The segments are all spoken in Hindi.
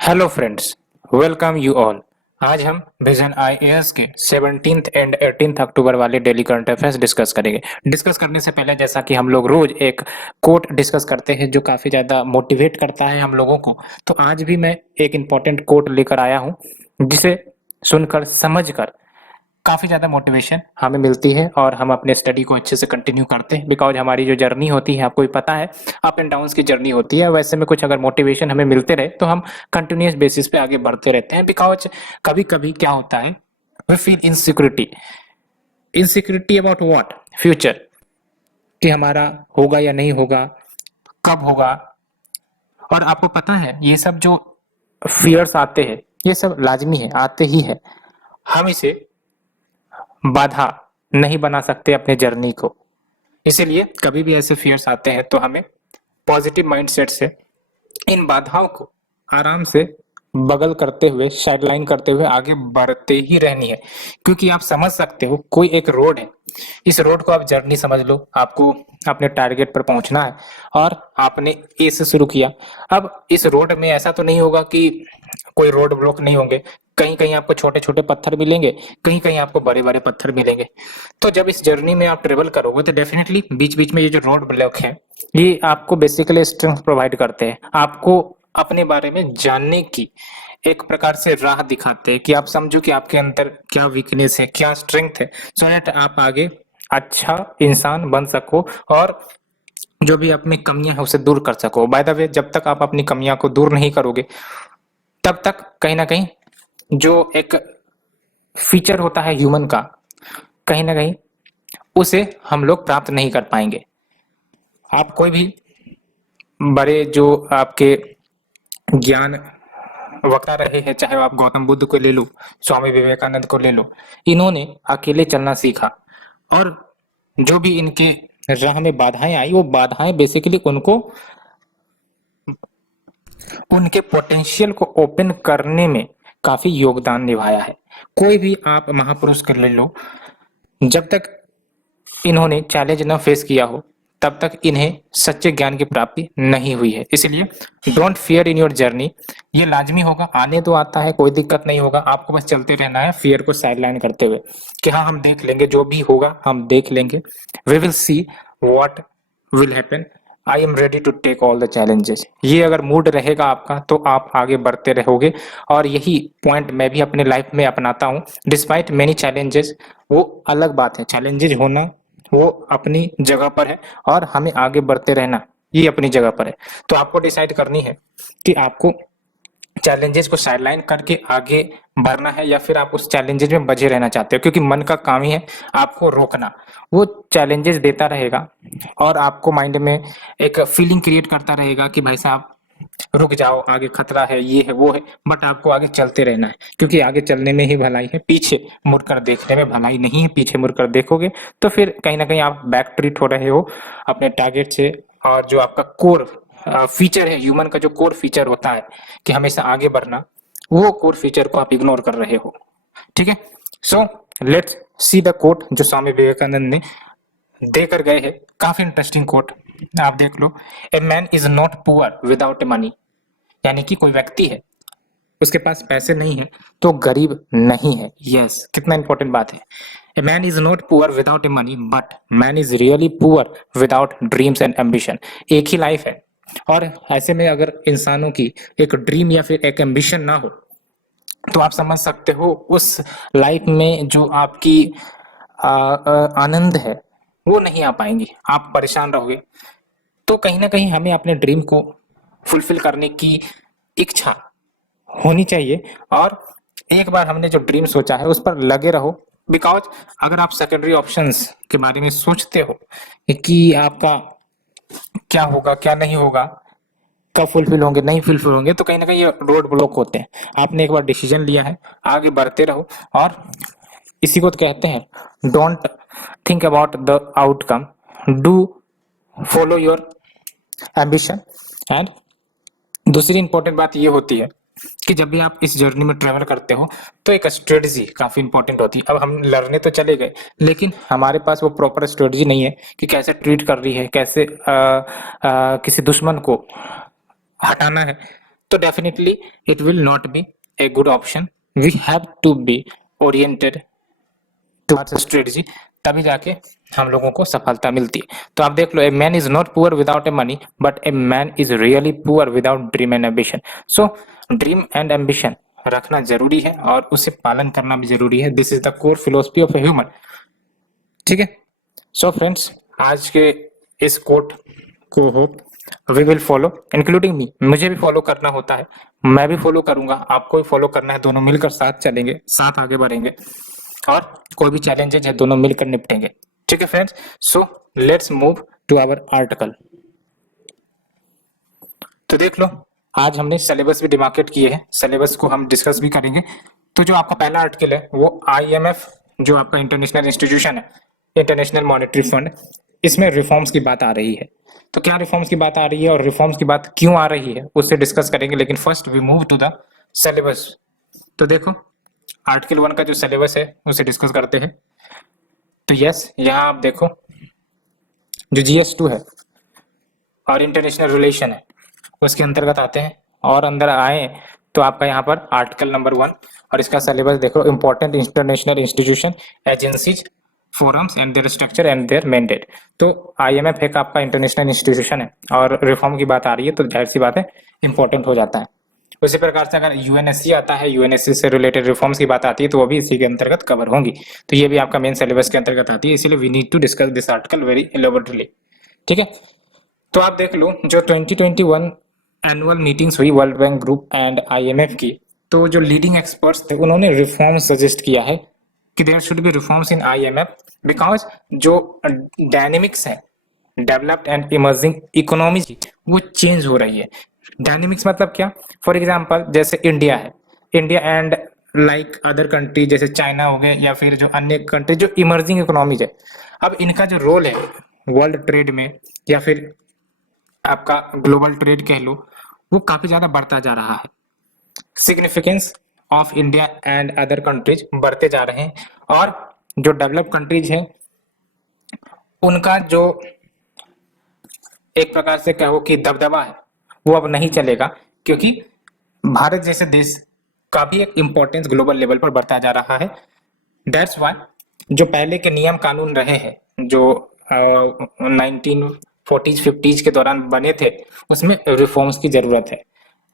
Hello friends, welcome you all. आज हम विजन आईएएस के 17th एंड 18th अक्टूबर वाले डेली करंट अफेयर्स डिस्कस करेंगे। डिस्कस करने से पहले जैसा कि हम लोग रोज एक कोट डिस्कस करते हैं जो काफ़ी ज़्यादा मोटिवेट करता है हम लोगों को, तो आज भी मैं एक इम्पॉर्टेंट कोट लेकर आया हूँ जिसे सुनकर समझकर काफ़ी ज़्यादा मोटिवेशन हमें मिलती है और हम अपने स्टडी को अच्छे से कंटिन्यू करते हैं। बिकॉज हमारी जो जर्नी होती है, आपको भी पता है, अप एंड डाउन्स की जर्नी होती है। वैसे में कुछ अगर मोटिवेशन हमें मिलते रहे तो हम कंटिन्यूस बेसिस पे आगे बढ़ते रहते हैं। बिकॉज कभी कभी क्या होता है, we feel insecurity. Insecurity about what? Future, कि हमारा होगा या नहीं होगा, कब होगा। और आपको पता है ये सब जो फियर्स आते हैं ये सब लाजमी है, आते ही है। हम इसे बाधा नहीं बना सकते अपने जर्नी को। इसीलिए कभी भी ऐसे फियर्स आते हैं तो हमें पॉजिटिव माइंडसेट से इन बाधाओं को आराम से बगल करते हुए, साइडलाइन करते हुए आगे बढ़ते ही रहनी है। क्योंकि आप समझ सकते हो, कोई एक रोड है, इस रोड को आप जर्नी समझ लो, आपको अपने टारगेट पर पहुंचना है और आपने ए से शुरू किया। अब इस रोड में ऐसा तो नहीं होगा कि कोई रोड ब्लॉक नहीं होंगे, कहीं कहीं आपको छोटे छोटे पत्थर मिलेंगे, कहीं कहीं आपको बड़े बड़े पत्थर मिलेंगे। तो जब इस जर्नी में आप ट्रेवल करोगे तो डेफिनेटली बीच बीच में ये जो रोड ब्लॉक है ये आपको बेसिकली स्ट्रेंथ प्रोवाइड करते हैं, आपको अपने बारे में जानने की एक प्रकार से राह दिखाते हैं कि आप समझो कि आपके अंदर क्या वीकनेस है, क्या स्ट्रेंथ है, सो दैट आप आगे अच्छा इंसान बन सको और जो भी आप में कमियां है उसे दूर कर सको। बाय द वे, जब तक आप अपनी कमियां को दूर नहीं करोगे तब तक कहीं ना कहीं जो एक फीचर होता है ह्यूमन का, कहीं ना कहीं उसे हम लोग प्राप्त नहीं कर पाएंगे। आप कोई भी बड़े जो आपके ज्ञान वक्ता रहे हैं, चाहे आप गौतम बुद्ध को ले लो, स्वामी विवेकानंद को ले लो, इन्होंने अकेले चलना सीखा और जो भी इनके राह में बाधाएं आई वो बाधाएं बेसिकली उनको उनके पोटेंशियल को ओपन करने में काफी योगदान निभाया है। कोई भी आप महापुरुष कर ले लो, जब तक इन्होंने चैलेंज न फेस किया हो तब तक इन्हें सच्चे ज्ञान की प्राप्ति नहीं हुई है। इसलिए don't fear in your journey. ये लाजमी होगा, आने तो आता है, कोई दिक्कत नहीं होगा, आपको बस चलते रहना है फियर को साइडलाइन करते हुए कि हाँ हम देख लेंगे, जो भी होगा हम देख लेंगे, we will see what will happen, I am ready to take all the challenges. ये अगर मूड रहेगा आपका तो आप आगे बढ़ते रहोगे और यही पॉइंट मैं भी अपने लाइफ में अपनाता हूँ। डिस्पाइट मेनी चैलेंजेस, वो अलग बात है, चैलेंजेस होना वो अपनी जगह पर है और हमें आगे बढ़ते रहना ये अपनी जगह पर है। तो आपको डिसाइड करनी है कि आपको चैलेंजेस को साइडलाइन करके आगे बढ़ना है या फिर आप उस चैलेंजेस में बझे रहना चाहते हो, क्योंकि मन का काम ही है आपको रोकना। वो चैलेंजेस देता रहेगा और आपको माइंड में एक फीलिंग क्रिएट करता रहेगा कि भाई साहब रुक जाओ, आगे खतरा है, ये है वो है, बट आपको आगे चलते रहना है क्योंकि आगे चलने में ही भलाई है, पीछे मुड़कर देखने में भलाई नहीं है। पीछे मुड़कर देखोगे तो फिर कहीं ना कहीं आप बैक ट्रीट हो रहे हो अपने टारगेट से। और जो आपका कोर फीचर है, ह्यूमन का जो कोर फीचर होता है कि हमेशा आगे बढ़ना, वो कोर फीचर को आप इग्नोर कर रहे हो। ठीक है, so let's see the quote जो स्वामी विवेकानंद ने देकर गए हैं। काफी इंटरेस्टिंग कोट, आप देख लो। A man is not poor without money, यानी कि कोई व्यक्ति है उसके पास पैसे नहीं है तो गरीब नहीं है। यस, कितना इंपॉर्टेंट बात है। ए man is not poor without a money but man is really poor without dreams and ambition. एक ही लाइफ है और ऐसे में अगर इंसानों की एक ड्रीम या फिर एक एम्बिशन ना हो तो आप समझ सकते हो उस लाइफ में जो आपकी आनंद है वो नहीं आ पाएंगी, आप परेशान रहोगे। तो कहीं ना कहीं हमें अपने ड्रीम को फुलफिल करने की इच्छा होनी चाहिए और एक बार हमने जो ड्रीम सोचा है उस पर लगे रहो। बिकॉज अगर आप सेकेंडरी ऑप्शंस के बारे में सोचते हो कि आपका क्या होगा क्या नहीं होगा, कब फुलफिल होंगे नहीं फुलफिल होंगे, तो कहीं ना कहीं ये रोड ब्लॉक होते हैं। आपने एक बार डिसीजन लिया है, आगे बढ़ते रहो और इसी को तो कहते हैं don't think about the outcome, do follow your ambition. And दूसरी इंपॉर्टेंट बात ये होती है कि जब भी आप इस जर्नी में ट्रेवल करते हो तो एक स्ट्रेटजी काफी इंपॉर्टेंट होती है। अब हम लड़ने तो चले गए लेकिन हमारे पास वो प्रॉपर स्ट्रेटजी नहीं है कि कैसे ट्रीट कर रही है, कैसे किसी दुश्मन को हटाना है। तो definitely it will not be a good option. We have to be oriented towards strategy, तभी जाके हम लोगों को सफलता मिलती है. तो आप देख लो, a man is not poor without a money, but a man is really poor without dream and ambition. So dream and ambition रखना जरूरी है और उसे पालन करना भी जरूरी है. This is the core philosophy of a human. ठीक है. सो फ्रेंड्स, आज के इस कोट को hope we will follow, including me. मुझे भी फॉलो करना होता है, मैं भी फॉलो करूंगा, आपको भी फॉलो करना है. दोनों मिलकर साथ चलेंगे, साथ आगे बढ़ेंगे और कोई भी चैलेंजेस है दोनों मिलकर निपटेंगे. ठीक है friends. So let's move to our article. तो देख लो, आज हमने सिलेबस भी डिमार्केट किए हैं, सिलेबस को हम डिस्कस भी करेंगे. तो जो आपका पहला आर्टिकल है वो आईएमएफ, जो आपका इंटरनेशनल इंस्टीट्यूशन है, इंटरनेशनल मॉनेटरी फंड, इसमें रिफॉर्म्स की बात आ रही है. तो क्या रिफॉर्म्स की बात आ रही है और रिफॉर्म्स की बात क्यों आ रही है उससे डिस्कस करेंगे. लेकिन first we move to the syllabus. तो देखो, आर्टिकल 1 का जो सिलेबस है उसे डिस्कस करते हैं. तो यस, यहाँ आप देखो, जो GS2 है और इंटरनेशनल रिलेशन है उसके अंतर्गत आते हैं. और अंदर आए तो आपका यहाँ पर आर्टिकल नंबर 1 और इसका सिलेबस देखो, important international institution, agencies, forums and there structure and there mandate. तो IMF एक आपका इंटरनेशनल इंस्टीट्यूशन है और रिफॉर्म की बात आ रही है तो जाहिर सी बात है इंपॉर्टेंट हो जाता है. उसी प्रकार से अगर UNSC आता है, UNSC से रिलेटेड रिफॉर्म्स की बात आती है तो वो भी इसी के अंतर्गत कवर होंगी. तो ये भी आपका मेन सिलेबस के अंतर्गत आती है, इसलिए we need to discuss this article very elaborately. ठीक है. तो आप देख लो, जो 2021 एनुअल मीटिंग्स हुई World Bank Group and IMF की, तो जो लीडिंग एक्सपर्ट्स थे उन्होंने रिफॉर्म सजेस्ट किया है कि there should be reforms in IMF because जो डायनेमिक्स है डेवलप्ड एंड इमर्जिंग इकोनॉमी की वो चेंज हो रही है. डायनेमिक्स मतलब क्या? फॉर एग्जांपल जैसे इंडिया है, India and like other country जैसे चाइना हो गए या फिर जो अन्य कंट्री जो इमर्जिंग इकोनॉमीज है, अब इनका जो रोल है वर्ल्ड ट्रेड में या फिर आपका ग्लोबल ट्रेड कह लो, वो काफी ज्यादा बढ़ता जा रहा है. Significance of India and other countries बढ़ते जा रहे हैं और जो डेवलप्ड कंट्रीज हैं उनका जो एक प्रकार से कहो कि दबदबा है वो अब नहीं चलेगा, क्योंकि भारत जैसे देश का भी एक इम्पोर्टेंस ग्लोबल लेवल पर बढ़ता जा रहा है. दैट्स व्हाई जो पहले के नियम कानून रहे हैं जो 1940s 50s के दौरान बने थे उसमें रिफॉर्म्स की जरूरत है.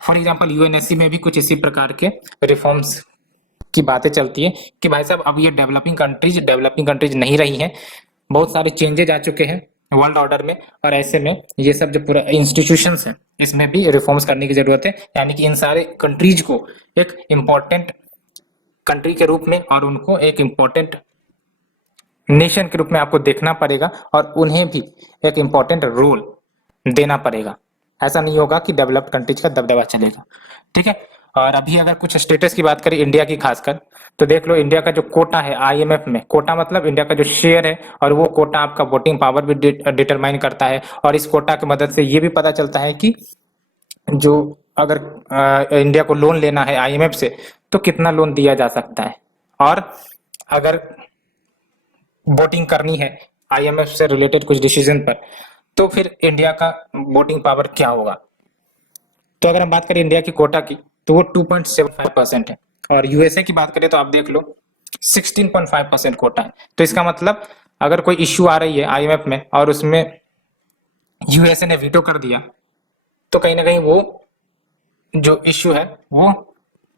फॉर एग्जांपल UNSC में भी कुछ इसी प्रकार के रिफॉर्म्स की बातें चलती है कि भाई साहब अब ये डेवलपिंग कंट्रीज नहीं रही हैं, बहुत सारे चेंजेज आ चुके हैं वर्ल्ड ऑर्डर में और ऐसे में ये सब जो पूरा इंस्टीट्यूशंस हैं इसमें भी रिफॉर्म्स करने की जरूरत है. यानी कि इन सारे कंट्रीज को एक इम्पोर्टेंट कंट्री के रूप में और उनको एक इम्पोर्टेंट नेशन के रूप में आपको देखना पड़ेगा और उन्हें भी एक इम्पोर्टेंट रोल देना पड़ेगा. ऐसा नहीं होगा कि डेवलप्ड कंट्रीज का दबदबा चलेगा. ठीक है. और अभी अगर कुछ स्टेटस की बात करें इंडिया की खासकर, तो देख लो इंडिया का जो कोटा है IMF में, कोटा मतलब इंडिया का जो शेयर है और वो कोटा आपका वोटिंग पावर भी डिटरमाइन करता है. और इस कोटा की मदद से ये भी पता चलता है कि जो अगर इंडिया को लोन लेना है IMF से तो कितना लोन दिया जा सकता है, और अगर वोटिंग करनी है IMF से रिलेटेड कुछ डिसीजन पर तो फिर इंडिया का वोटिंग पावर क्या होगा. तो अगर हम बात करें इंडिया की कोटा की तो वो 2.75% है और USA की बात करें तो आप देख लो 16.5% कोटा है. तो इसका मतलब अगर कोई इश्यू आ रही है IMF में और उसमें USA ने वीटो कर दिया तो कहीं ना कहीं वो जो इश्यू है वो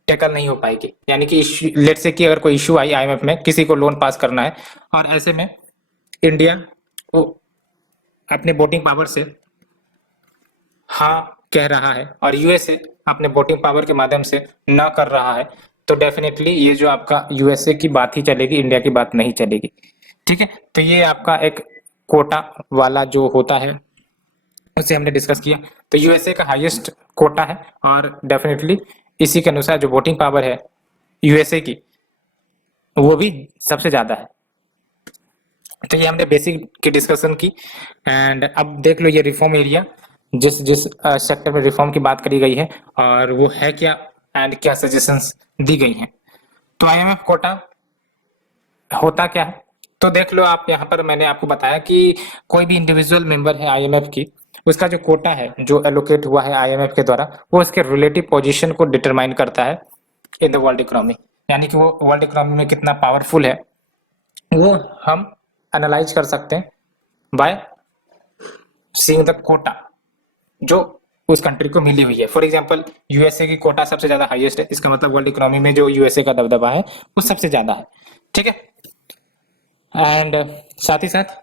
टैकल नहीं हो पाएगी. यानी कि लेट्स से कि अगर कोई इश्यू आई IMF में, किसी को लोन पास करना है और ऐसे में इंडिया को अपने वोटिंग पावर से हाँ कह रहा है और USA अपने वोटिंग पावर के माध्यम से ना कर रहा है, तो डेफिनेटली ये जो आपका USA की बात ही चलेगी, इंडिया की बात नहीं चलेगी. ठीक है. तो ये आपका एक कोटा वाला जो होता है उसे हमने डिस्कस किया. तो USA का हाईएस्ट कोटा है और डेफिनेटली इसी के अनुसार जो वोटिंग पावर है USA की वो भी सबसे ज्यादा है. तो ये हमने बेसिक की डिस्कशन की. एंड अब देख लो ये रिफॉर्म एरिया, जिस जिस सेक्टर में रिफॉर्म की बात करी गई है और वो है क्या एंड क्या सजेशंस दी गई हैं. तो IMF कोटा होता क्या है, तो देख लो आप यहाँ पर मैंने आपको बताया कि कोई भी इंडिविजुअल मेंबर है IMF की उसका जो कोटा है जो एलोकेट हुआ है आईएमएफ के द्वारा, वो उसके रिलेटिव पोजीशन को डिटरमाइन करता है इन द वर्ल्ड इकोनॉमी, यानी कि वो वर्ल्ड इकोनॉमी में कितना पावरफुल है वो हम एनालाइज कर सकते हैं बाय सीइंग द कोटा जो उस कंट्री को मिली हुई है। फॉर एग्जांपल यूएसए की कोटा सबसे ज्यादा हाईएस्ट है, इसका मतलब वर्ल्ड इकोनॉमी में जो यूएसए का दबदबा है वो सबसे ज्यादा है, ठीक है। एंड साथ ही साथ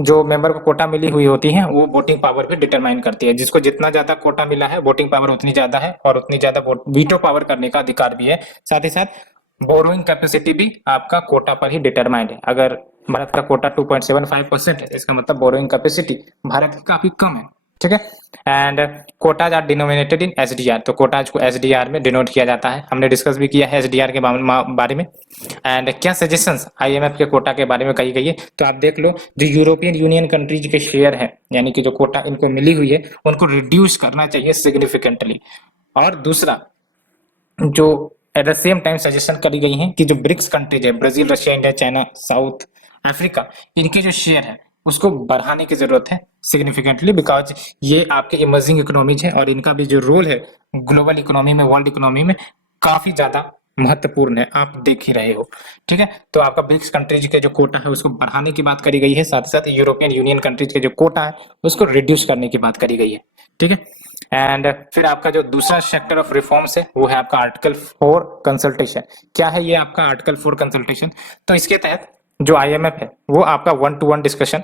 जो मेंबर को कोटा मिली हुई होती है वो वोटिंग पावर भी डिटरमाइन करती है, जिसको जितना ज्यादा कोटा मिला है वोटिंग पावर उतनी ज्यादा है और उतनी ज्यादा वीटो पावर करने का अधिकार भी है। साथ ही साथ बोरोइंग कैपेसिटी भी आपका कोटा पर ही डिटरमाइंड है। अगर भारत का कोटा 2.75% है, इसका मतलब बोरोइंग कैपेसिटी भारत की काफी कम है, ठीक है। And quotas are denominated in SDR, तो कोटाज को एसडीआर में डिनोट किया जाता है। हमने डिस्कस भी किया है एसडीआर के बारे में। एंड क्या सजेशंस आईएमएफ के कोटा के बारे में कही गई है, तो आप देख लो जो यूरोपियन यूनियन कंट्रीज के शेयर है, यानी कि जो कोटा इनको मिली हुई है उनको रिड्यूस करना चाहिए सिग्निफिकेंटली। और दूसरा जो at the same time suggestion करी गई है कि जो ब्रिक्स कंट्रीज है, Brazil, Russia, India, China, south Africa, इनके जो शेयर है उसको बढ़ाने की जरूरत है सिग्निफिकेंटली, बिकॉज ये आपके इमर्जिंग इकोनॉमीज है और इनका भी जो रोल है ग्लोबल इकोनॉमी में, वर्ल्ड इकोनॉमी में काफी ज्यादा महत्वपूर्ण है, आप देख ही रहे हो, ठीक है। तो आपका ब्रिक्स कंट्रीज के जो कोटा है उसको बढ़ाने की बात करी गई है, साथ ही साथ यूरोपियन यूनियन कंट्रीज के जो कोटा है उसको रिड्यूस करने की बात करी गई है, ठीक है। एंड फिर आपका जो दूसरा सेक्टर ऑफ रिफॉर्म्स है वो है आपका आर्टिकल 4 कंसल्टेशन। क्या है ये आपका आर्टिकल 4 कंसल्टेशन? तो इसके तहत जो आईएमएफ है वो आपका 1-to-1 डिस्कशन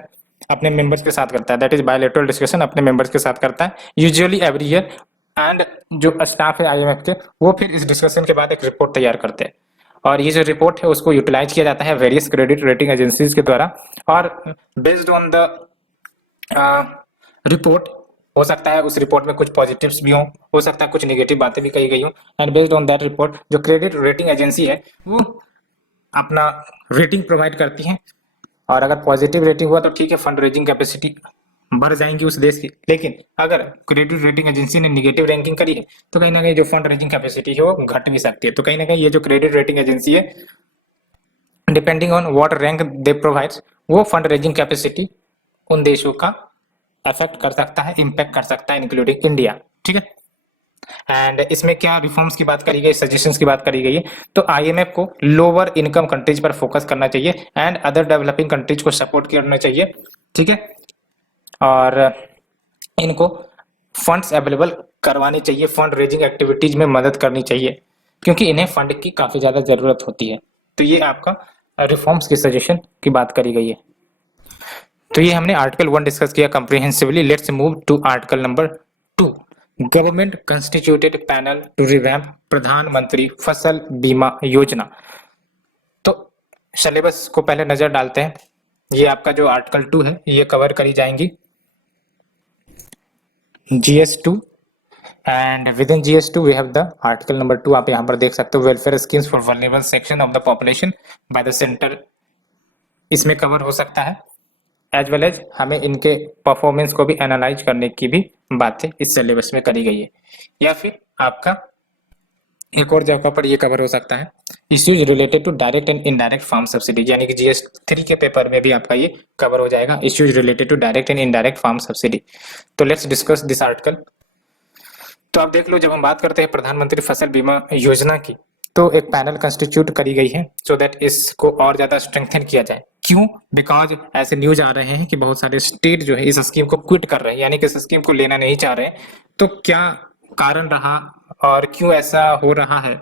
अपने मेंबर्स के साथ करता है, दैट इज बायलैटरल डिस्कशन अपने मेंबर्स के साथ करता है यूजुअली एवरी ईयर। एंड जो स्टाफ है आईएमएफ के वो फिर इस डिस्कशन के बाद एक रिपोर्ट तैयार करते हैं और ये जो रिपोर्ट है उसको यूटिलाइज किया जाता है वेरियस क्रेडिट रेटिंग एजेंसीज के द्वारा। और बेस्ड ऑन द रिपोर्ट हो सकता है उस रिपोर्ट में कुछ पॉजिटिव्स भी हो सकता है कुछ नेगेटिव बातें भी कही गई हो। And based on that report जो क्रेडिट रेटिंग एजेंसी है वो अपना रेटिंग प्रोवाइड करती है, और अगर पॉजिटिव रेटिंग हुआ तो ठीक है, फंड रेजिंग कैपेसिटी बढ़ जाएंगी उस देश की। लेकिन अगर क्रेडिट रेटिंग एजेंसी ने निगेटिव रैंकिंग करी है तो कहीं ना कहीं जो फंड रेजिंग कैपेसिटी है वो घट भी सकती है। तो कहीं ना कहीं ये जो क्रेडिट रेटिंग एजेंसी है depending on what rank they provides वो फंड रेजिंग कैपेसिटी उन देशों का अफेक्ट कर सकता है, इंपैक्ट कर सकता है, इंक्लूडिंग इंडिया, ठीक है। एंड इसमें क्या रिफॉर्म्स की बात करी गई, सजेशंस की बात करी गई है, तो आईएमएफ को लोअर इनकम कंट्रीज पर फोकस करना चाहिए एंड अदर डेवलपिंग कंट्रीज को सपोर्ट करना चाहिए, ठीक है। और इनको फंड्स अवेलेबल करवानी चाहिए, फंड रेजिंग एक्टिविटीज में मदद करनी चाहिए क्योंकि इन्हें फंड की काफी ज्यादा जरूरत होती है। तो ये आपका रिफॉर्म्स की सजेशन की बात करी गई है। तो ये हमने आर्टिकल 1 डिस्कस किया comprehensively. Let's move to article number 2, government constituted panel to revamp Pradhanmantri Fasal बीमा योजना। तो सिलेबस को पहले नजर डालते हैं। ये आपका जो आर्टिकल 2 है ये कवर करी जाएंगी GS2 and within GS2 we have the article number 2, आप यहाँ पर देख सकते हो, welfare schemes for vulnerable section of the population by the centre, इसमें कवर हो सकता है। एज वेल एज हमें इनके परफॉर्मेंस को भी एनालाइज करने की भी बातें इस सिलेबस में करी गई है। या फिर आपका एक और जगह पर ये कवर हो सकता है issues related to direct and indirect farm subsidy, यानी कि GS3 के पेपर में भी आपका ये कवर हो जाएगा, issues related to direct and indirect farm subsidy. तो लेट्स डिस्कस दिस आर्टिकल। तो आप देख लो, जब हम बात करते हैं प्रधानमंत्री फसल बीमा योजना की तो एक पैनल कंस्टिट्यूट करी गई है सो दैट इसको और ज्यादा स्ट्रेंथन किया जाए। क्यों? बिकॉज ऐसे न्यूज आ रहे हैं कि बहुत सारे स्टेट जो है इस स्कीम को क्विट कर रहे हैं, यानी कि इस स्कीम को लेना नहीं चाह रहे हैं। तो क्या कारण रहा और क्यों ऐसा हो रहा है,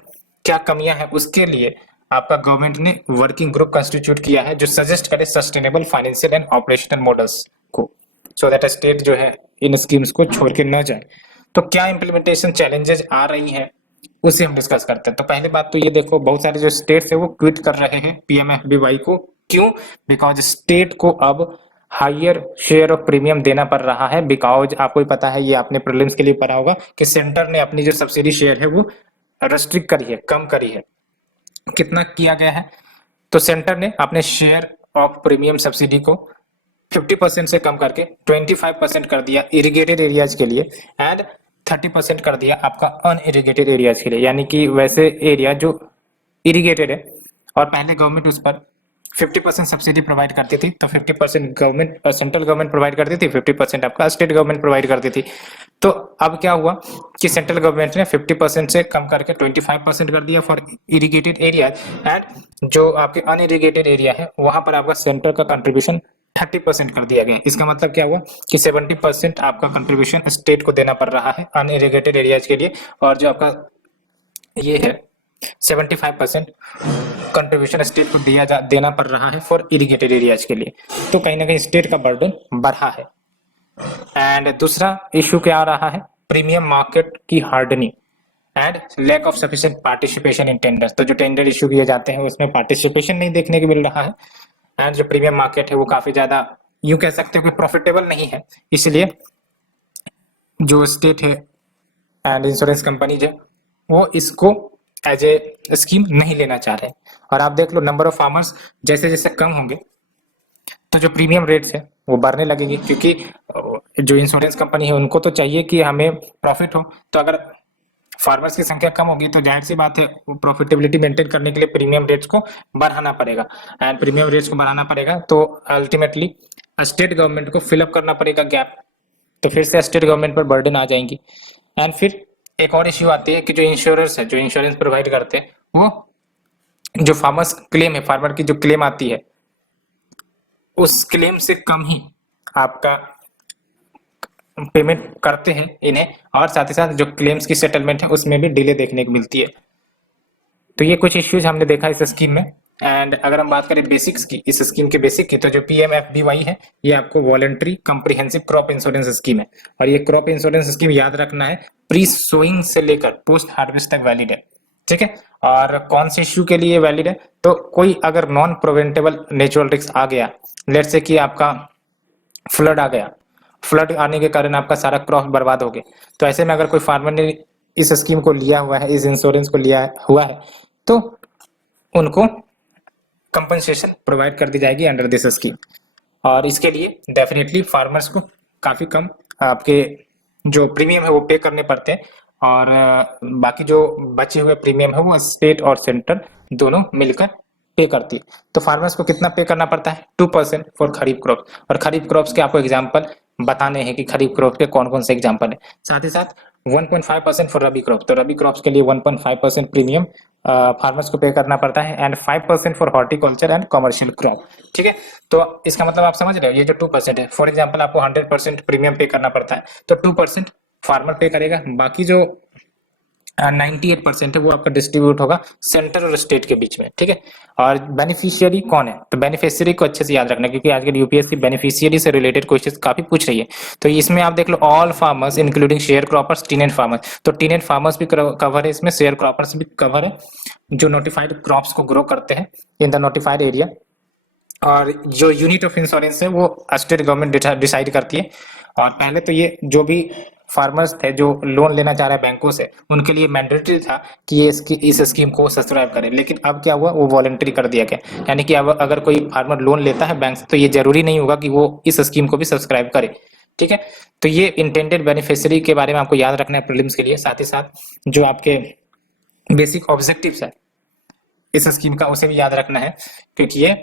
क्या कमियां हैं, उसके लिए आपका गवर्नमेंट ने वर्किंग ग्रुप कंस्टिट्यूट किया है जो सजेस्ट करे sustainable financial and operational models को, सो दैट स्टेट जो है इन स्कीम्स को छोड़ के न जाए। तो क्या इम्प्लीमेंटेशन चैलेंजेस आ रही हैं उसे हम डिस्कस करते हैं। तो पहली बात तो ये देखो, बहुत सारे जो स्टेट्स है वो क्विट कर रहे हैं PMFBY को। क्यों? बिकॉज स्टेट को अब हायर शेयर ऑफ प्रीमियम देना पड़ रहा है, बिकॉज आपको ही पता है, ये आपने प्रीलिम्स के लिए पढ़ा होगा कि सेंटर ने अपनी जो सब्सिडी शेयर है वो रेस्ट्रिक्ट करी है, कम करी है। कितना किया गया है? तो सेंटर ने अपने शेयर ऑफ प्रीमियम सब्सिडी को 50% से कम करके 25% कर दिया इरिगेटेड एरियाज के लिए एंड 30% कर दिया आपका अनइरिगेटेड एरियाज के लिए, यानी कि वैसे एरिया जो इरिगेटेड है और पहले गवर्नमेंट उस पर 50% सब्सिडी प्रोवाइड करती थी, तो 50% गवर्नमेंट सेंट्रल गवर्नमेंट प्रोवाइड करती थी, 50% आपका स्टेट गवर्नमेंट प्रोवाइड करती थी। तो अब क्या हुआ कि सेंट्रल गवर्नमेंट ने 50% से कम करके 25% कर दिया फॉर इरिगेटेड एरिया, एंड जो आपके अनइरिगेटेड एरिया है वहां पर आपका सेंटर का कंट्रीब्यूशन 30% कर दिया गया। इसका मतलब क्या हुआ कि 70% आपका कंट्रीब्यूशन स्टेट को देना पड़ रहा है अनइरिगेटेड एरियाज के लिए, और जो आपका ये है 75% कंट्रीब्यूशन स्टेट को देना पड़ रहा है फॉर इरिगेटेड एरियाज के लिए। तो कहीं ना कहीं स्टेट का बर्डन बढ़ा है। एंड दूसरा इशू क्या आ रहा है, प्रीमियम मार्केट की hardening and lack of sufficient participation in tenders. तो जो टेंडर इशू किए जाते हैं उसमें पार्टिसिपेशन नहीं देखने को मिल रहा है, एंड जो प्रीमियम मार्केट है वो काफी ज्यादा यूं कह सकते हो कि प्रॉफिटेबल नहीं है। इसलिए जो स्टेट है एंड इंश्योरेंस कंपनी है वो इसको एज ए स्कीम नहीं लेना चाह रहे। और आप देख लो नंबर ऑफ फार्मर्स जैसे जैसे कम होंगे तो जो प्रीमियम रेट्स है वो बढ़ने लगेगी, क्योंकि जो इंश्योरेंस कंपनी है उनको तो चाहिए कि हमें प्रॉफिट हो। तो अगर फार्मर्स की संख्या कम होगी तो जाहिर सी बात है प्रॉफिटेबिलिटी मेंटेन करने के लिए प्रीमियम रेट्स को बढ़ाना पड़ेगा, एंड प्रीमियम रेट्स को बढ़ाना पड़ेगा तो अल्टीमेटली स्टेट गवर्नमेंट को फिलअप करना पड़ेगा गैप, तो फिर से स्टेट गवर्नमेंट पर बर्डन आ जाएंगी। एंड फिर एक और इश्यू आती है कि जो इंश्योरेंस है, जो इंश्योरेंस प्रोवाइड करते हैं, वो जो फार्मर्स क्लेम है, फार्मर की जो क्लेम आती है उस क्लेम से कम ही आपका पेमेंट करते हैं इन्हें, और साथ ही साथ जो क्लेम्स की सेटलमेंट है उसमें भी डिले देखने को मिलती है। तो ये कुछ इश्यूज हमने देखा इस स्कीम में। एंड अगर हम बात करें बेसिक्स की, इस स्कीम के बेसिक की, तो जो PMFBY है ये आपको voluntary comprehensive crop insurance scheme है, और ये क्रॉप इंश्योरेंस स्कीम याद रखना है प्री सोइंग से लेकर पोस्ट हार्वेस्ट तक वैलिड है, ठीक है। और कौन से इश्यू के लिए वैलिड है, तो कोई अगर नॉन प्रिवेंटेबल नेचुरल रिस्क आ गया, लेट्स से कि आपका फ्लड आ गया, फ्लड आने के कारण आपका सारा क्रॉप बर्बाद हो गया, तो ऐसे में अगर कोई फार्मर ने इस स्कीम को लिया हुआ है, इस इंश्योरेंस को लिया हुआ है, तो उनको कंपनसेशन प्रोवाइड कर दी जाएगी अंडर दिस स्कीम। और इसके लिए डेफिनेटली फार्मर्स को काफी कम आपके जो प्रीमियम है वो पे करने पड़ते हैं, और बाकी जो बचे हुए प्रीमियम है वो स्टेट और सेंट्रल दोनों मिलकर पे करती है। तो फार्मर्स को कितना पे करना पड़ता है, 2% फॉर खरीफ क्रॉप। और खरीफ क्रॉप्स के आपको एग्जांपल बताने हैं कि खरीफ क्रॉप के कौन कौन से एग्जांपल है। साथ ही साथ 1.5% फॉर रबी क्रॉप, तो रबी क्रॉप्स के लिए 1.5% प्रीमियम फार्मर्स को पे करना पड़ता है, and 5% for horticulture and commercial crop, ठीक है। तो इसका मतलब आप समझ रहे हो, ये जो 2% है, फॉर एग्जाम्पल आपको 100% प्रीमियम पे करना पड़ता है, तो 2% फार्मर पे करेगा, बाकी जो 98% है वो आपका डिस्ट्रीब्यूट होगा सेंटर और स्टेट के बीच में, ठीक है। और बेनिफिशियरी कौन है, तो बेनिफिशियरी को अच्छे से याद रखना, क्योंकि आजकल यूपीएससी बेनिफिशियरी से रिलेटेड क्वेश्चन काफी पूछ रही है। तो इसमें आप देख लो all farmers including sharecroppers, teenage farmers, तो टीनेज फार्मर्स भी कवर है इसमें, शेयर क्रॉपर्स भी कवर है, जो नोटिफाइड क्रॉप्स को ग्रो करते हैं इन द नोटिफाइड एरिया। और जो यूनिट ऑफ इंश्योरेंस है वो स्टेट गवर्नमेंट डिसाइड करती है। और पहले तो ये जो भी फार्मर्स थे जो लोन लेना चाह रहे हैं बैंकों से, उनके लिए मैंडेटरी था कि ये इस स्कीम को सब्सक्राइब करें, लेकिन अब क्या हुआ, वो वॉलंटरी कर दिया गया। यानी कि अब अगर कोई फार्मर लोन लेता है बैंक से तो ये जरूरी नहीं होगा कि वो इस स्कीम को भी सब्सक्राइब करे, ठीक है। तो ये इंटेंडेड बेनिफिशियरी के बारे में आपको याद रखना है प्रीलिम्स के लिए। साथ ही साथ जो आपके बेसिक ऑब्जेक्टिव्स है इस स्कीम का उसे भी याद रखना है, क्योंकि ये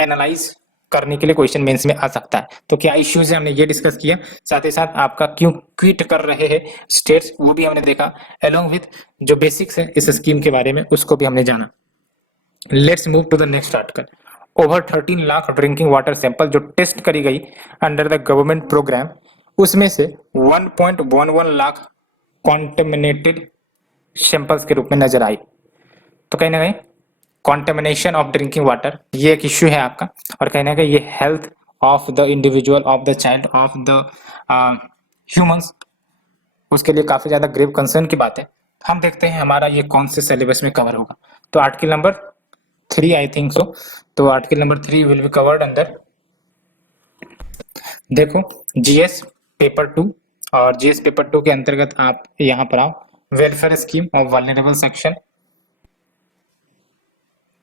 एनालाइज करने के लिए क्वेश्चन मेंस में आ सकता है। तो क्या इश्यूज है हमने ये डिस्कस किया, साथ ही साथ आपका क्यों क्विट कर रहे हैं स्टेट्स वो भी हमने देखा, अलोंग विथ जो बेसिक्स है इस स्कीम के बारे में उसको भी हमने जाना। Let's move to the next article. Over 13 lakh drinking water sample जो टेस्ट करी गई अंडर द गवर्नमेंट प्रोग्राम, उसमें से 1.11 लाख कॉन्टेमिनेटेड सैंपल्स के रूप में नजर आई। तो कहीं ना कहीं कॉन्टेमिनेशन ऑफ ड्रिंकिंग वाटर ये एक इश्यू है आपका, और कहीं ना कहीं ये health of the individual, of the child, of the humans, उसके लिए काफी ज्यादा ग्रेव कंसर्न की बात है। हम देखते हैं हमारा ये कौन से सिलेबस में कवर होगा। तो article number 3 I think so, तो article number 3 will be covered अंदर, देखो जीएस पेपर 2, और जीएस पेपर 2 के अंतर्गत आप यहाँ पर आओ, welfare scheme of vulnerable section,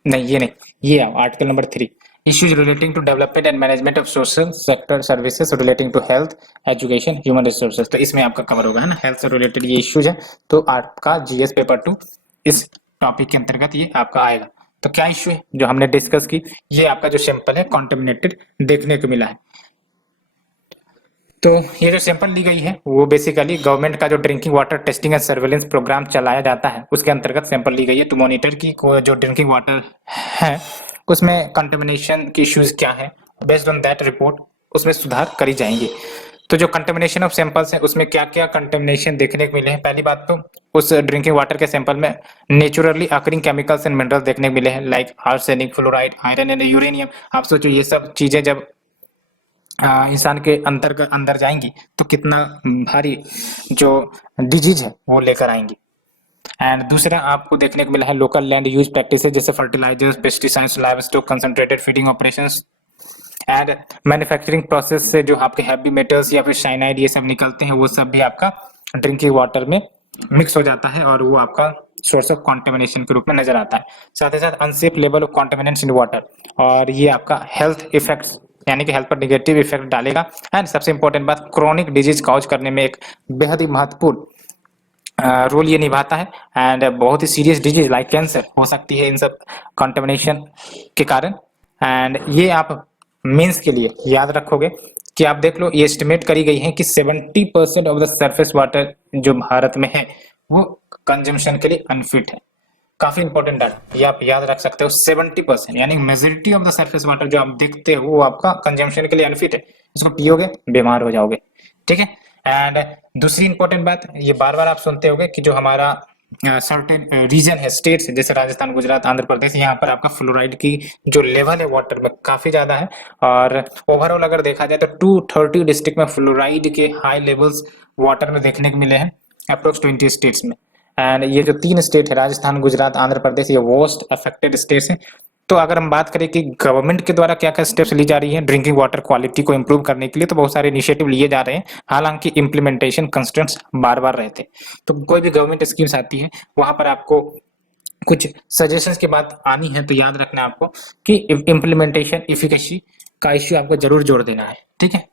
नहीं ये नहीं, ये आओ article number 3, issues relating to development and management of social sector services relating to health education human resources, तो इसमें आपका कवर होगा, है ना, हेल्थ से रिलेटेड ये इश्यूज है। तो आपका जीएस पेपर 2 इस टॉपिक के अंतर्गत ये आपका आएगा। तो क्या इश्यू है जो हमने डिस्कस की, ये आपका जो सैंपल है कॉन्टेमिनेटेड देखने को मिला है। तो ये जो सैंपल ली गई है वो बेसिकली गवर्नमेंट का जो drinking water testing and surveillance programme चलाया जाता है उसके अंतर्गत सैंपल ली गई है, टू मॉनिटर की जो ड्रिंकिंग वाटर है उसमें कंटेमिनेशन की इश्यूज क्या है, बेस्ड ऑन दैट रिपोर्ट उसमें सुधार करी जाएंगी। तो जो कंटेमिनेशन ऑफ सैंपल्स है उसमें क्या क्या कंटेमिनेशन देखने को मिले हैं, पहली बात तो उस ड्रिंकिंग वाटर के सैंपल में naturally occurring chemicals and minerals देखने को मिले हैं, like arsenic, fluoride, iron and uranium. आप सोचो ये सब चीजें जब इंसान के अंदर जाएंगी तो कितना भारी जो डिजीज है वो लेकर आएंगी। एंड दूसरा आपको देखने को मिला है लोकल लैंड यूज प्रैक्टिसेस जैसे fertilisers, pesticides, livestock, concentrated feeding operations and manufacturing process से जो आपके हैवी मेटल्स या फिर साइनाइड ये सब निकलते हैं वो सब भी आपका ड्रिंकिंग वाटर में मिक्स हो जाता है और वो आपका सोर्स ऑफ कॉन्टेमिनेशन के रूप में नजर आता है। साथ ही साथ unsafe level of contaminants in water, और ये आपका हेल्थ इफेक्ट्स यानी कि हेल्थ पर निगेटिव इफेक्ट डालेगा। एंड सबसे इंपॉर्टेंट बात, क्रोनिक डिजीज कॉज करने में एक बेहद ही महत्वपूर्ण रोल ये निभाता है एंड बहुत ही सीरियस डिजीज लाइक कैंसर हो सकती है इन सब कंटेमिनेशन के कारण। एंड ये आप मीन्स के लिए याद रखोगे कि आप देख लो ये एस्टिमेट करी गई है कि 70% ऑफ द सरफेस वाटर जो भारत में है वो कंजम्पशन के लिए अनफिट है। काफी इंपॉर्टेंट डाटा ये आप याद रख सकते हो, 70% यानी majority of the surface water जो आप देखते हो वो आपका कंजम्पशन के लिए अनफिट है, इसको पियोगे बीमार हो जाओगे। ठीक है। एंड दूसरी इंपॉर्टेंट बात, ये बार बार आप सुनते होंगे कि जो हमारा सर्टेन रीजन है, स्टेट्स है जैसे राजस्थान, गुजरात, आंध्र प्रदेश, यहाँ पर आपका फ्लोराइड की जो लेवल है वाटर में काफी ज्यादा है। और ओवरऑल अगर देखा जाए तो 230 डिस्ट्रिक्ट में फ्लोराइड के हाई लेवल्स वाटर में देखने को मिले हैं अप्रोक्स 20 स्टेट्स में। एंड ये जो 3 स्टेट है राजस्थान, गुजरात, आंध्र प्रदेश, ये वर्स्ट अफेक्टेड स्टेट्स हैं। तो अगर हम बात करें कि गवर्नमेंट के द्वारा क्या क्या स्टेप्स ली जा रही है ड्रिंकिंग वाटर क्वालिटी को इंप्रूव करने के लिए, तो बहुत सारे इनिशिएटिव लिए जा रहे हैं, हालांकि इम्प्लीमेंटेशन कंस्ट्रेंट्स बार बार रहते हैं। तो कोई भी गवर्नमेंट स्कीम्स आती है वहां पर आपको कुछ सजेशंस की बात आनी है तो याद रखना आपको कि इम्प्लीमेंटेशन इफिकेसी का इश्यू आपको जरूर जोड़ देना है। ठीक है।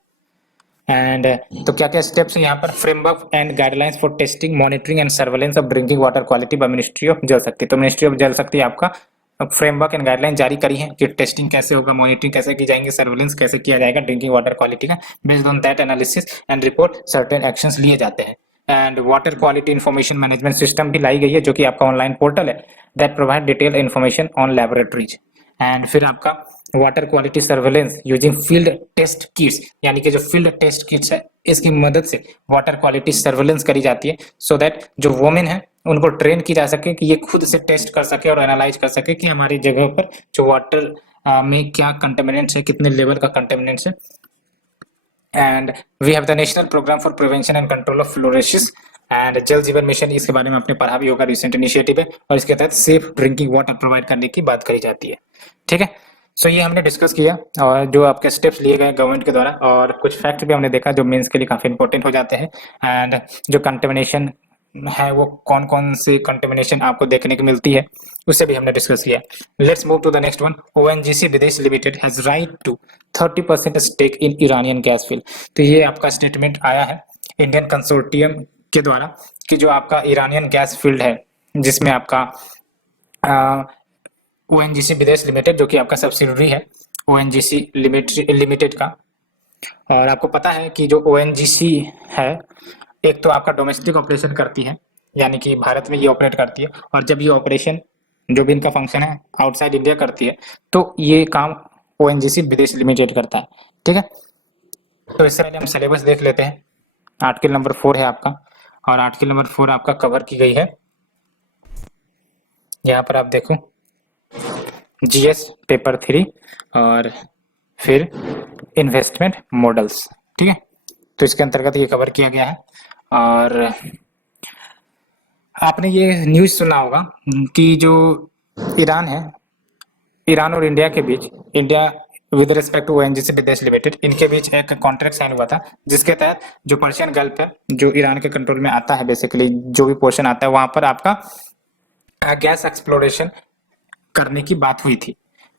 एंड तो क्या क्या स्टेप्स है यहाँ पर, framework and guidelines for testing, monitoring and surveillance of drinking water quality by ministry of जल शक्ति। तो मिनिस्ट्री ऑफ जल शक्ति आपका फ्रेमवर्क एंड गाइडलाइन जारी करी है कि टेस्टिंग कैसे होगा, मॉनिटरिंग कैसे की जाएंगे, सर्वेलेंस कैसे किया जाएगा ड्रिंकिंग वाटर क्वालिटी का। Based on that analysis and report certain actions लिए जाते हैं। And water quality information management system भी लाई गई है जो कि आपका ऑनलाइन पोर्टल है that provide detail information on laboratories. And फिर आपका water quality surveillance using field test kits, यानी कि जो फील्ड टेस्ट किट्स है इसकी मदद से वाटर क्वालिटी सर्वेलेंस करी जाती है सो दैट जो वोमेन है उनको ट्रेन की जा सके कि ये खुद से टेस्ट कर सके और एनालाइज कर सके कि हमारी जगह पर जो वाटर में क्या कंटेमिनेंट्स है, कितने लेवल का कंटेमिनेंट्स है। And we have the national programme for prevention and control of fluorosis and Jal Jeevan mission, इसके बारे में आपने पढ़ा भी होगा, रिसेंट इनिशिएटिव है और इसके तहत सेफ ड्रिंकिंग वाटर प्रोवाइड करने की बात करी जाती है। ठीक है। सो ये हमने डिस्कस किया और जो आपके स्टेप्स लिए गए गवर्नमेंट के द्वारा, और कुछ फैक्ट भी हमने देखा जो मेंस के लिए काफी इंपॉर्टेंट हो जाते हैं। एंड जो कंटेमिनेशन है वो कौन कौन सी कंटेमिनेशन आपको देखने को मिलती है उससे भी हमने डिस्कस किया। Let's move to the next one. ONGC Videsh Limited has right to 30% stake in Iranian gas field. तो ये आपका स्टेटमेंट आया है इंडियन कंसोर्टियम के द्वारा कि जो आपका ईरानियन गैस फील्ड है जिसमें आपका ओएनजीसी विदेश लिमिटेड जो कि आपका सब्सिडरी है ओएनजीसी लिमिटेड का। और आपको पता है कि जो ओएनजीसी है एक तो आपका डोमेस्टिक ऑपरेशन करती है यानी कि भारत में ये ऑपरेट करती है, और जब ये ऑपरेशन जो भी इनका फंक्शन है आउटसाइड इंडिया करती है तो ये काम ओएनजीसी विदेश लिमिटेड करता है। ठीक है। तो इससे पहले हम सिलेबस देख लेते हैं। आर्टिकल नंबर 4 है आपका, और आर्टिकल नंबर 4 आपका कवर की गई है यहाँ पर आप देखो जीएस पेपर 3 और फिर इन्वेस्टमेंट मॉडल्स। ठीक है। तो इसके अंतर्गत ये कवर किया गया है। और आपने ये न्यूज़ सुना होगा कि जो ईरान है, ईरान और इंडिया के बीच, India with respect to ONGC Videsh Limited, इनके बीच एक कॉन्ट्रैक्ट साइन हुआ था जिसके तहत जो पर्शियन गल्फ है जो ईरान के कंट्रोल में आता है, बेसिकली जो भी पोर्शन आता है वहां पर आपका गैस एक्सप्लोरेशन करने की बात हुई थी।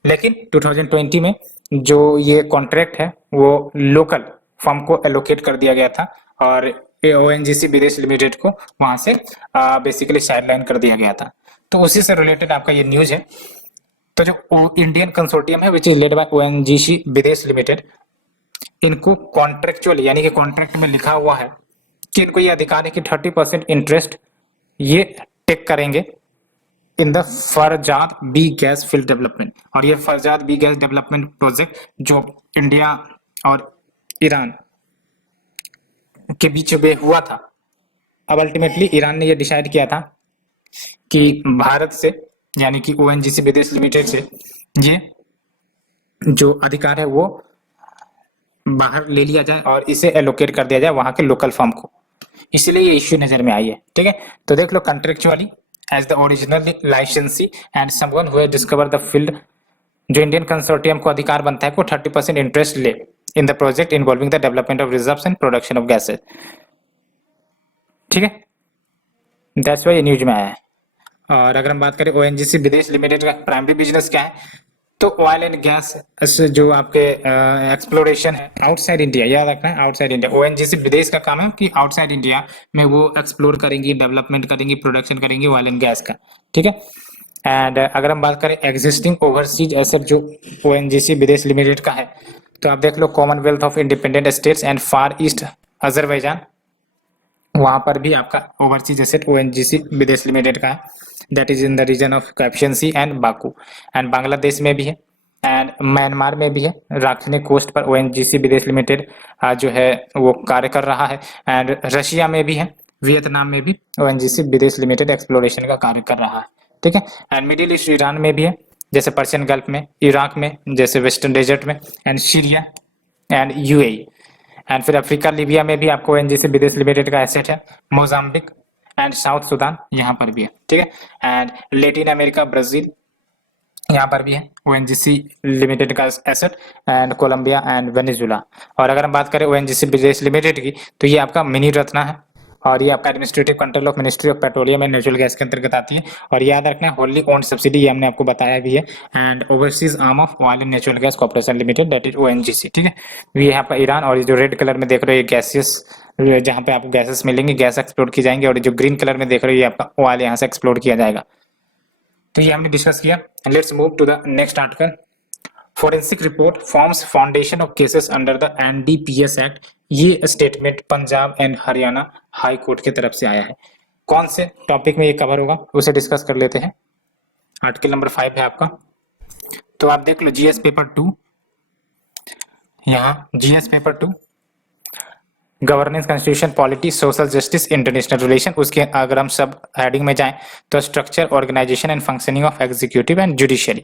लेकिन 2020 में जो ये कॉन्ट्रैक्ट है वो लोकल फर्म को एलोकेट कर दिया गया था और ओएनजीसी विदेश लिमिटेड को वहां से बेसिकली साइडलाइन कर दिया गया था। तो उसी से रिलेटेड आपका ये न्यूज है तो जो इंडियन कंसोर्टियम है which is led by ONGC Videsh limited, इनको कॉन्ट्रेक्चुअल यानी कि कॉन्ट्रैक्ट में लिखा हुआ है कि इनको ये अधिकार है कि 30% इंटरेस्ट ये टेक करेंगे in the Farzad B gas field development. और ये Farzad B gas development project जो इंडिया और ईरान के बीच में हुआ था, अब अल्टीमेटली ईरान ने ये डिसाइड किया था कि भारत से यानी कि ओएनजीसी विदेश लिमिटेड से ये जो अधिकार है वो बाहर ले लिया जाए और इसे एलोकेट कर दिया जाए वहां के लोकल फर्म को, इसीलिए ये इश्यू नजर में आई है। ठीक है, तो देख लो कंट्रेक्चुअली एज द ओरिजिनल लाइसेंसी and someone who has discover the field, जो इंडियन कंसोर्टियम को अधिकार बनता है को 30% इंटरेस्ट ले in the project involving the development of reserves and production of gases. ठीक है, दैट्स व्हाई ये न्यूज में आया है। और अगर हम बात करें ओएनजीसी विदेश लिमिटेड का प्राइमरी बिजनेस क्या है, तो ऑयल एंड गैस जो आपके एक्सप्लोरेशन है आउटसाइड इंडिया, याद रखना है आउटसाइड इंडिया। ओएनजीसी विदेश का काम है कि आउटसाइड इंडिया में वो एक्सप्लोर करेंगी, डेवलपमेंट करेंगी, प्रोडक्शन करेंगी ऑयल एंड गैस का। ठीक है, एंड अगर हम बात करें एग्जिस्टिंग ओवरसीज एसेट जो ओएनजीसी विदेश लिमिटेड का है, तो आप देख लो Commonwealth of Independent States and Far East Azerbaijan, वहां पर भी आपका overseas asset ONGC Videsh Limited का है, that is in the region of Caspian Sea and Baku. And Bangladesh में भी है एंड म्यांमार में भी है, राखने कोस्ट पर ओएनजीसी विदेश लिमिटेड जो है वो कार्य कर रहा है। एंड रशिया में भी है, वियतनाम में भी ओएनजीसी विदेश लिमिटेड एक्सप्लोरेशन का कार्य कर रहा है। ठीक है, एंड मिडिल ईस्ट ईरान में भी है, जैसे पर्शियन गल्फ में, इराक में, जैसे वेस्टर्न डेजर्ट में, and Syria and UAE. And फिर अफ्रीका लीबिया में भी आपको ओएनजीसी विदेश लिमिटेड का एसेट है, मोजाम्बिक एंड साउथ सुडान यहाँ पर भी है। ठीक है, एंड लेटिन अमेरिका ब्राजील यहाँ पर भी है ओएनजीसी लिमिटेड का asset, and Colombia and Venezuela. और अगर हम बात करें ओएनजीसी विदेश लिमिटेड की, तो ये आपका मिनी रत्ना है और ये आपका administrative control of ministry of petroleum and natural gas के अंतर्गत आती है। और याद रखना है होली ओन्ड सब्सिडी, ये हमने आपको बताया भी है, and overseas arm of oil and natural gas corporation limited that is ONGC. ठीक है, ये यहाँ पर ईरान, और ये जो रेड कलर में देख रहे हो ये गैसेस, जहाँ पे आपको गैसेस मिलेंगे, गैस एक्सप्लोर की जाएंगे, और जो ग्रीन कलर में देख रहे हो ये आपका ऑयल यहाँ से एक्सप्लोर किया जाएगा। तो ये हमने डिस्कस किया। Let's move to the next article. Forensic report forms foundation of cases under the NDPS act. ये statement Punjab and Haryana high court की तरफ से आया है। कौन से टॉपिक में ये कवर होगा उसे डिस्कस कर लेते हैं। आर्टिकल नंबर 5 है आपका, तो आप देख लो जीएस पेपर 2, यहाँ GS paper 2 governance, constitution, polity, social justice, international relation. उसके अगर हम सब हेडिंग में जाएं तो structure, organisation and functioning of executive and judiciary.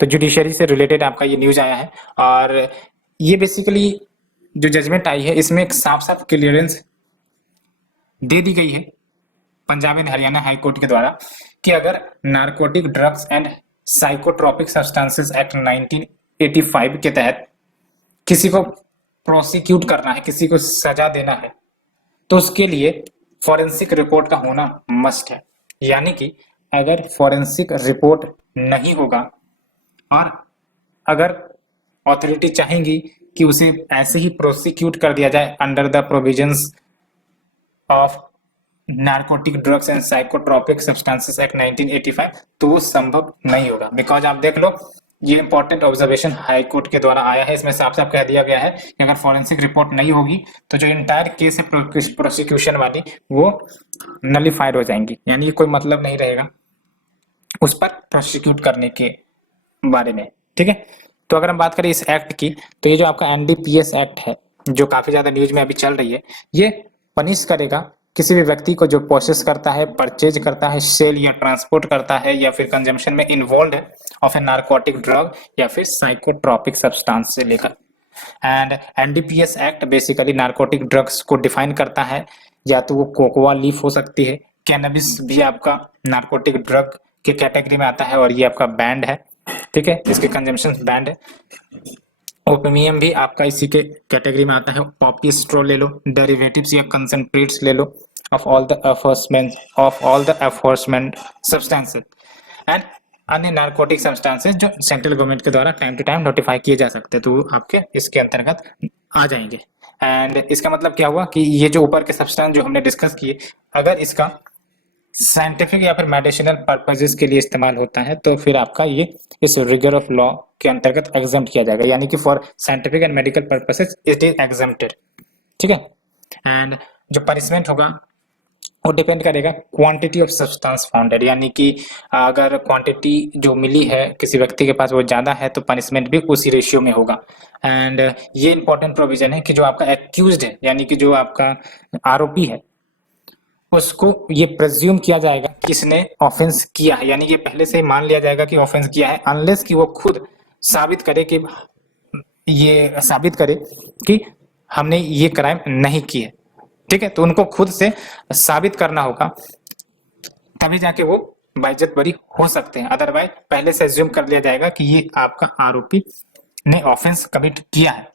तो जुडिशरी से रिलेटेड आपका ये न्यूज आया है, और ये बेसिकली जो जजमेंट आई है इसमें एक साफ साफ क्लियरेंस दे दी गई है Punjab and Haryana high court के द्वारा कि अगर narcotic drugs and psychotropic substances act 1985 के तहत किसी को प्रोसिक्यूट करना है, किसी को सजा देना है, तो उसके लिए फॉरेंसिक रिपोर्ट का होना मस्ट है। यानी कि अगर फॉरेंसिक रिपोर्ट नहीं होगा और अगर अथॉरिटी चाहेंगी कि उसे ऐसे ही प्रोसिक्यूट कर दिया जाए under the provisions of narcotic drugs and psychotropic substances act 1985, तो वो संभव नहीं होगा। बिकॉज आप देख लो ये इंपॉर्टेंट ऑब्जर्वेशन हाई कोर्ट के द्वारा आया है, इसमें साफ साफ कह दिया गया है कि अगर फॉरेंसिक रिपोर्ट नहीं होगी तो जो इंटायर केस है प्रोसिक्यूशन वाली वो नलिफाइड हो जाएंगी, यानी कोई मतलब नहीं रहेगा उस पर प्रोसिक्यूट करने के बारे में। ठीक है, तो अगर हम बात करें इस एक्ट की, तो ये जो आपका एनडीपीएस एक्ट है जो काफी ज्यादा न्यूज में अभी चल रही है, ये पनिश करेगा किसी भी व्यक्ति को जो प्रोसेस करता है, परचेज करता है, सेल या ट्रांसपोर्ट करता है या फिर कंजम्पशन में इन्वॉल्व है ऑफ ए नारकोटिक ड्रग या फिर साइकोट्रोपिक सब्सटेंस से लेकर। And NDPS act basically narcotic drugs को डिफाइन करता है, या तो वो कोकोआ लीफ हो सकती है, कैनबिस भी आपका नारकोटिक ड्रग के कैटेगरी में आता है और ये आपका बैंड है। ठीक है, इसके कंजम्पशन बैंड है। ओपियम भी आपका इसी के कैटेगरी में आता है। पॉपी स्ट्रो ले लो, डेरिवेटिव्स या कंसंट्रेट्स ले लो of all the aforementioned substances and अन्य नारकोटिक सब्सटेंसेस जो सेंट्रल गवर्नमेंट के द्वारा टाइम टू टाइम नोटिफाई किए जा सकते हैं, तो आपके इसके अंतर्गत आ जाएंगे। एंड इसका मतलब क्या हुआ कि ये जो ऊपर के सब्सटेंस जो हमने डिस्कस किए, अगर इसका साइंटिफिक या फिर मेडिसिनल पर्पजेस के लिए इस्तेमाल होता है, तो फिर आपका ये इस रिगर ऑफ लॉ के अंतर्गत एग्जम्प्ट किया जाएगा, यानी कि for scientific and medical purposes it is exempted. ठीक है। एंड जो पनिशमेंट होगा वो डिपेंड करेगा क्वांटिटी ऑफ सब्सटेंस फाउंडेड, यानी कि अगर क्वांटिटी जो मिली है किसी व्यक्ति के पास वो ज़्यादा है तो पनिशमेंट भी उसी रेशियो में होगा। एंड ये इंपॉर्टेंट प्रोविजन है कि जो आपका एक्यूज्ड है, यानी कि जो आपका आरोपी है, उसको ये प्रेज्यूम किया जाएगा कि इसने ऑफेंस किया है, यानी कि पहले से ही मान लिया जाएगा कि ऑफेंस किया है, अनलेस कि वो खुद साबित करे कि ये साबित करे कि हमने ये क्राइम नहीं किए। ठीक है, तो उनको खुद से साबित करना होगा, तभी जाके वो बाइज्जत बरी हो सकते हैं। अदरवाइज पहले से एज्यूम कर लिया जाएगा कि ये आपका आरोपी ने ऑफेंस कमिट किया है,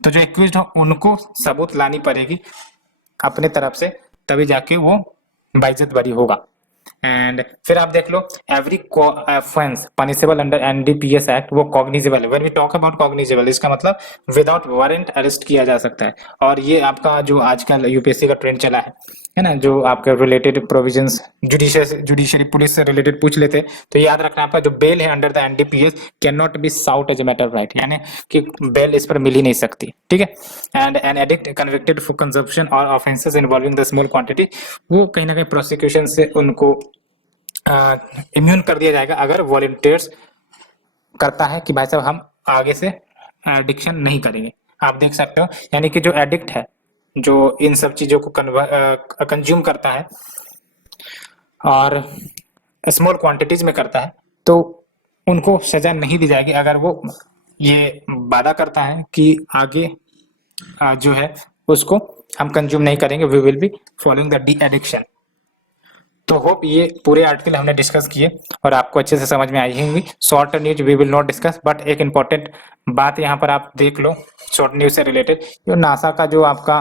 तो जो एक्यूज्ड हो उनको सबूत लानी पड़ेगी अपने तरफ से, तभी जाके वो बाइज्जत बरी होगा। एंड फिर आप देख लो every offence punishable under NDPS act वो कॉग्निजेबल है। When we talk about cognizable, इसका मतलब विदाउट वारंट अरेस्ट किया जा सकता है। और ये आपका जो आजकल यूपीएससी का ट्रेंड चला है ना, जो आपके रिलेटेड प्रोविजंस जुडिशरी पुलिस से रिलेटेड पूछ लेते, तो याद रखना आपका जो बेल है under the NDPS cannot be sought as a matter of right, यानी कि बेल इस पर मिल ही नहीं सकती। ठीक है। And an addict convicted for consumption और offences involving the small quantity, वो कहीं ना कहीं प्रोसिक्यूशन से उनको इम्यून कर दिया जाएगा अगर वॉलंटियर्स करता है कि भाई साहब हम आगे से एडिक्शन नहीं करेंगे। आप देख सकते हो, यानी कि जो एडिक्ट है, जो इन सब चीजों को कंज्यूम करता है और स्मॉल क्वांटिटीज में करता है, तो उनको सजा नहीं दी जाएगी अगर वो ये वादा करता है कि आगे जो है उसको हम कंज्यूम नहीं करेंगे, we will be following the de addiction. तो होप ये पूरे आर्टिकल हमने डिस्कस किए और आपको अच्छे से समझ में आई होंगी। Short news we will not discuss, but एक इंपॉर्टेंट बात यहाँ पर आप देख लो शॉर्ट न्यूज से रिलेटेड, जो नासा का जो आपका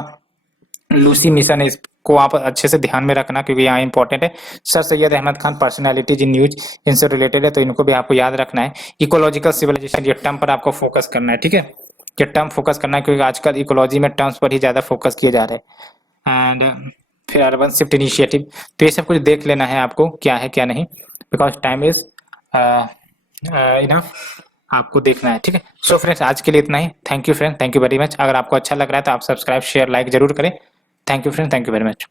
लूसी मिशन है इसको आप अच्छे से ध्यान में रखना, क्योंकि यहाँ इंपॉर्टेंट है। Sir Syed Ahmed Khan personalities in news, इनसे रिलेटेड है, तो इनको भी आपको याद रखना है। इकोलॉजिकल सिविलाइजेशन, ये टर्म पर आपको फोकस करना है। ठीक है, ये टर्म फोकस करना है, क्योंकि आजकल इकोलॉजी में टर्म्स पर ही ज्यादा फोकस किए जा रहे हैं। एंड फिर अर्बन शिफ्ट इनिशिएटिव, तो ये सब कुछ देख लेना है आपको क्या है क्या नहीं, बिकॉज टाइम इज इनफ, आपको देखना है। ठीक है, सो फ्रेंड्स आज के लिए इतना ही। Thank you friend, thank you very much. अगर आपको अच्छा लग रहा है तो आप सब्सक्राइब शेयर लाइक जरूर करें। Thank you friend, thank you very much.